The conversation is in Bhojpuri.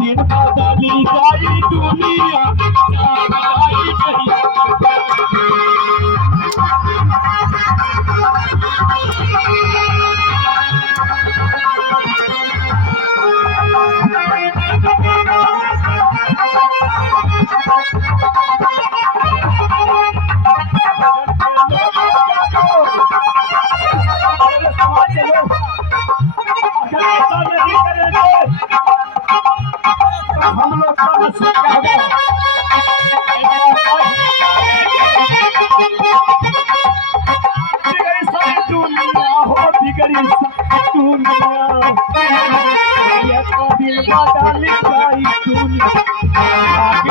दिन बदली जाई दुनिया जाई कहीं हम लोग का नसीब क्या होगा दुनिया हो बिगड़ी दुनिया दिल बदल जाई दुनिया